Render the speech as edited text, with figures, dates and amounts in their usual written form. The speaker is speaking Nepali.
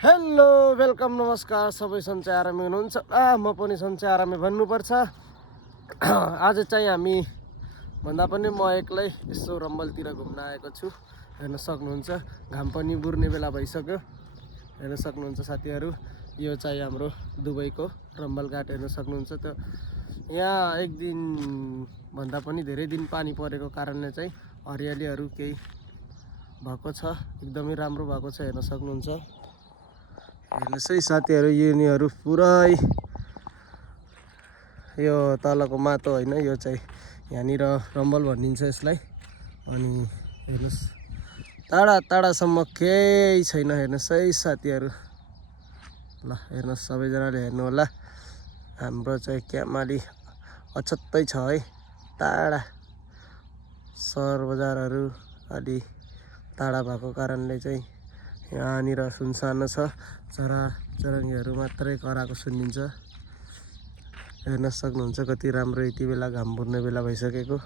हेलो वेलकम नमस्कार सबै सन्चै आरामी हुनुहुन्छ म पनि सन्चै आरामी भन्नुपर्छ। आज चाहिँ हामी भन्दा पनि म एक्लै यसो रम्बलतिर घुम्न आएको छु। हेर्न सक्नुहुन्छ घाम पनि बुर्ने बेला भइसक्यो। हेर्न सक्नुहुन्छ साथीहरू, यो चाहिँ हाम्रो दुबईको रम्बल घाट हेर्न सक्नुहुन्छ। त यहाँ एक दिन भन्दा पनि धेरै दिन पानी परेको कारणले चाहिँ हरियालीहरू केही भएको छ, एकदमै राम्रो भएको छ। हेर्न सक्नुहुन्छ, हेर्नुहोस् है साथीहरू, यिनीहरू पुरै यो तलको माटो होइन, यो चाहिँ यहाँनिर रम्बल भनिन्छ यसलाई। अनि हेर्नुहोस् टाढा टाढासम्म केही छैन। हेर्नुहोस् है साथीहरू, ल हेर्नुहोस्, सबैजनाले हेर्नु होला। हाम्रो चाहिँ क्यामाली अछत्तै छ है। टाढा सहर बजारहरू अलि टाढा भएको कारणले चाहिँ यहाँनिर सुनसान छ। चराचुरुङ्गीहरू मात्रै कराएको सुनिन्छ। हेर्न सक्नुहुन्छ कति राम्रो यति बेला घाम बुर्ने बेला भइसकेको।